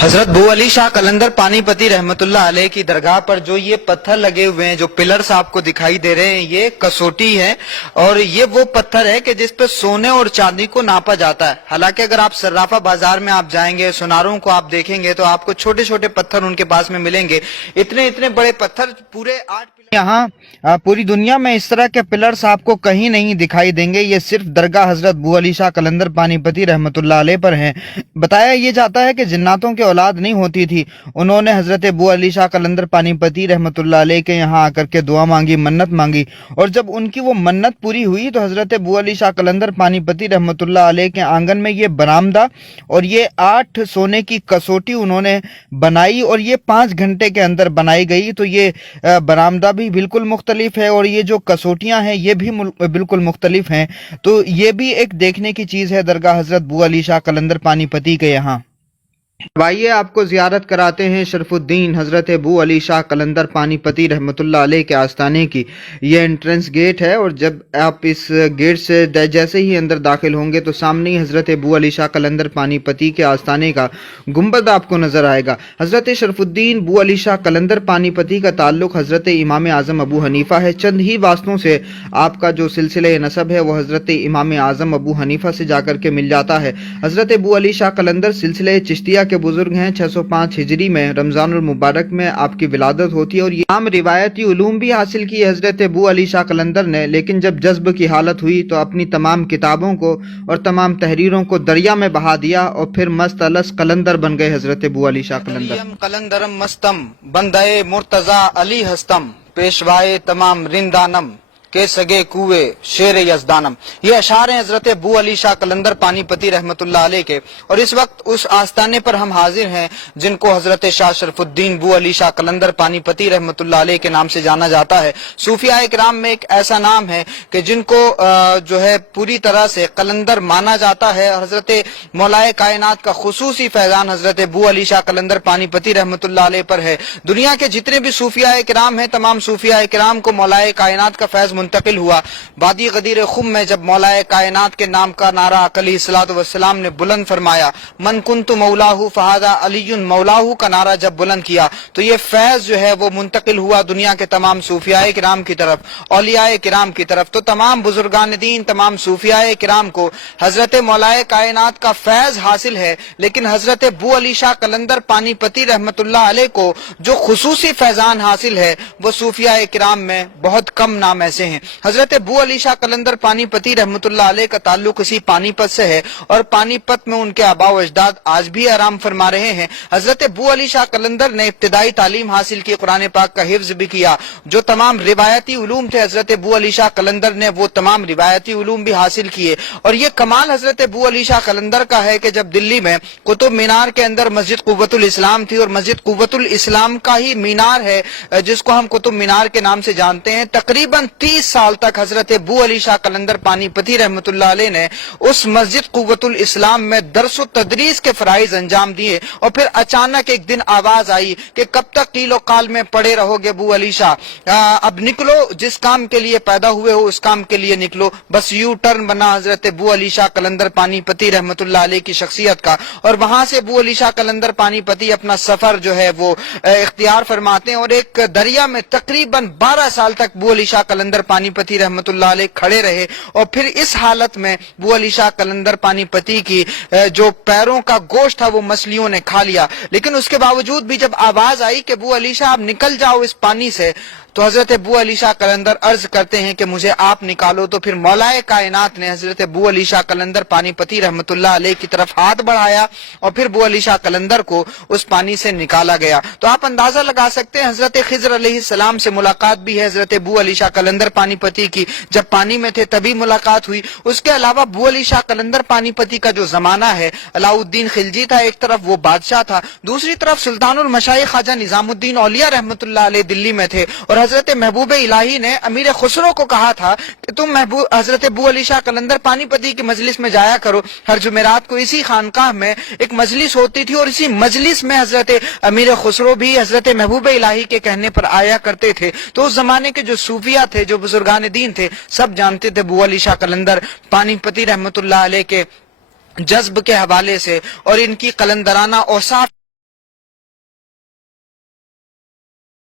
हजरत बू अली शाह कलंदर पानीपती रहमतुल्लाह अलैह की दरगाह पर जो ये पत्थर लगे हुए हैं, जो पिलर्स आपको दिखाई दे रहे हैं, ये कसौटी है और ये वो पत्थर है कि जिस पे सोने और चांदी को नापा जाता है। हालांकि अगर आप सर्राफा बाजार में आप जाएंगे, सुनारों को आप देखेंगे तो आपको छोटे छोटे पत्थर उनके पास में मिलेंगे। इतने इतने बड़े पत्थर पूरे 8 यहाँ पूरी दुनिया में इस तरह के पिलर्स आपको कहीं नहीं दिखाई देंगे। ये सिर्फ दरगाह हजरत बू अली शाह कलंदर पानीपती रहमतुल्लाह अलैह पर हैं। बताया ये जाता है कि जिन्नातों के औलाद नहीं होती थी, उन्होंने हजरत बू अली शाह कलंदर पानीपती रहमतुल्लाह अलैह के यहाँ आकर के दुआ मांगी, मन्नत मांगी, और जब उनकी वो मन्नत पूरी हुई तो हजरत बू अली शाह कलंदर पानीपती रहमतुल्लाह अलैह के आंगन में ये बरामदा और ये 8 सोने की कसौटी उन्होंने बनाई और ये 5 घंटे के अंदर बनाई गई। तो ये बरामदा भी बिल्कुल मुख्तलिफ है और ये जो कसौटियां हैं ये भी बिल्कुल मुख्तलिफ हैं। तो ये भी एक देखने की चीज है दरगाह हजरत बू अली शाह कलंदर पानीपती के यहाँ। आइए आपको जियारत कराते हैं शरफुद्दीन हजरत बू अली शाह कलंदर पानीपती रहमतुल्लाह अलैह के आस्थाने की। ये एंट्रेंस गेट है और जब आप इस गेट से जैसे ही अंदर दाखिल होंगे तो सामने ही हजरत बू अली शाह कलंदर पानीपती के आस्थाने का गुंबद आपको नजर आएगा। हजरत शरफुद्दीन बू अली शाह कलंदर पानीपती का ताल्लुक हजरत इमाम आजम अबू हनीफा है। चंद ही वास्तों से आपका जो सिलसिले नसब है वो हजरत इमाम आजम अबू हनीफा से जाकर के मिल जाता है। हजरत बू अली शाह कलंदर सिलसिले चिश्तिया के बुजुर्ग हैं। 605 हिजरी में रमजानुल मुबारक में आपकी विलादत होती है और ये आम रिवायती उलूम भी हासिल की हजरत बू अली शाह कलंदर ने, लेकिन जब जज्ब की हालत हुई तो अपनी तमाम किताबों को और तमाम तहरीरों को दरिया में बहा दिया और फिर मस्त अलस कलंदर बन गए हजरत बू अली शाह कलंदर। कलंदरम मस्तम बंदे मुर्तजा अली हस्तम पेशवाए तमाम रिंदानम के सगे कुए शेर यजदानम। ये अशार हैं हजरत बू अली शाह कलंदर पानीपती रहमतुल्लाह अलैह के, और इस वक्त उस आस्थाने पर हम हाजिर हैं जिनको हजरत शाह शरफुद्दीन बू अली शाह कलंदर पानीपती रहमतुल्लाह अलैह के नाम से जाना जाता है। सूफिया इकराम में एक ऐसा नाम है कि जिनको जो है पूरी तरह से कलंदर माना जाता है। हजरत मौलाए कायनात का खुसूसी फैजान हजरत बू अली शाह कलंदर पानीपती रहमतुल्लाह अलैह पर है। दुनिया के जितने भी सूफिया इकराम हैं, तमाम सूफिया इकराम को मौलाए कायनात का फैज मुंतकिल हुआ। वादी गदीर खुम में जब मौलाए कायनात के नाम का नारा अलैहिस्सलातु वस्सलाम ने बुलंद फरमाया, मन कुन्तु मौलाहू फहादा अलीयुन मौलाहू का नारा जब बुलंद किया तो ये फैज जो है वो मुंतकिल हुआ दुनिया के तमाम सूफियाए किराम की तरफ, औलियाए किराम की तरफ। तो तमाम बुजुर्गान दीन, तमाम सूफियाए किराम को हजरत मौलाए कायनात का फैज हासिल है, लेकिन हजरत बू अली शाह कलंदर पानीपती रहमतुल्लाह अलैह को जो खुसूसी फैजान हासिल है वो सूफियाए किराम में बहुत कम नाम ऐसे हैं। हजरत बू अली शाह कलंदर पानीपती रहमतुल्लाह अलैह का ताल्लुक इसी पानीपत से है और पानीपत में उनके आबा व अजदाद आज भी आराम फरमा रहे हैं। हजरत बू अली शाह कलंदर ने इब्तिदाई तालीम हासिल की, कुरान पाक का हिफ्ज भी किया। जो तमाम रिवायती उलूम थे हजरत बू अली शाह कलंदर ने वो तमाम रिवायती उलूम भी हासिल किए। और ये कमाल हजरत बू अली शाह कलंदर का है कि जब दिल्ली में कुतुब मीनार के अंदर मस्जिद कुव्वतुल इस्लाम थी, और मस्जिद कुव्वतुल इस्लाम का ही मीनार है जिसको हम कुतुब मीनार के नाम से जानते हैं, तकरीबन 30 साल तक हजरत बू अली शाह कलंदर पानीपती रहमतुल्लाह अलैह ने उस मस्जिद कुव्वतुल इस्लाम में दरस तदरीस के फराइज अंजाम दिए। और फिर अचानक एक दिन आवाज आई कि कब तक कीलो काल में पड़े रहोगे बू अली शाह, अब निकलो, जिस काम के लिए पैदा हुए हो उस काम के लिए निकलो। बस यू टर्न बना हजरत बू अली शाह कलंदर पानीपती रहमतुल्लाह अलैह की शख्सियत का, और वहां से बू अली शाह कलंदर पानीपती अपना सफर जो है वो इख्तियार फरमाते हैं और एक दरिया में तकरीबन 12 साल तक बू अली शाह कलंदर पानीपती रहमतुल्लाह अलैह खड़े रहे। और फिर इस हालत में बू अली शाह कलंदर पानीपती की जो पैरों का गोश्त था वो मछलियों ने खा लिया, लेकिन उसके बावजूद भी जब आवाज आई कि बू अली शाह आप निकल जाओ इस पानी से, तो हजरत बू अली शाह कलंदर अर्ज करते हैं कि मुझे आप निकालो। तो फिर मौलाए कायनात ने हजरत बू अली शाह कलंदर पानीपती रहमतुल्लाह अलैह की तरफ हाथ बढ़ाया और फिर बू अली शाह कलंदर को उस पानी से निकाला गया। तो आप अंदाजा लगा सकते हैं हजरत खिज़र अलैहिस्सलाम से मुलाकात भी है हजरत बू अली शाह कलंदर पानीपती की, जब पानी में थे तभी मुलाकात हुई। उसके अलावा बू अली शाह कलंदर पानीपती का जो जमाना है, अलाउद्दीन खिलजी था एक तरफ, वो बादशाह था, दूसरी तरफ सुल्तानुल मशाइख ख्वाजा निजामुद्दीन औलिया रहमतुल्लाह अलैह दिल्ली में थे। और हजरत महबूब इलाही ने अमीर खुसरो को कहा था कि तुम हजरत बू अली शाह कलंदर पानीपती की मजलिस में जाया करो। हर जुमेरात को इसी खानकाह में एक मजलिस होती थी और इसी मजलिस में हजरत अमीर खुसरो भी हजरत महबूब इलाही के कहने पर आया करते थे। तो उस जमाने के जो सूफिया थे, जो बुजुर्गान दीन थे, सब जानते थे बू अली शाह कलंदर पानीपती रहमतुल्लाह अलैह के जज्ब के हवाले से और इनकी कलंदराना औसाफ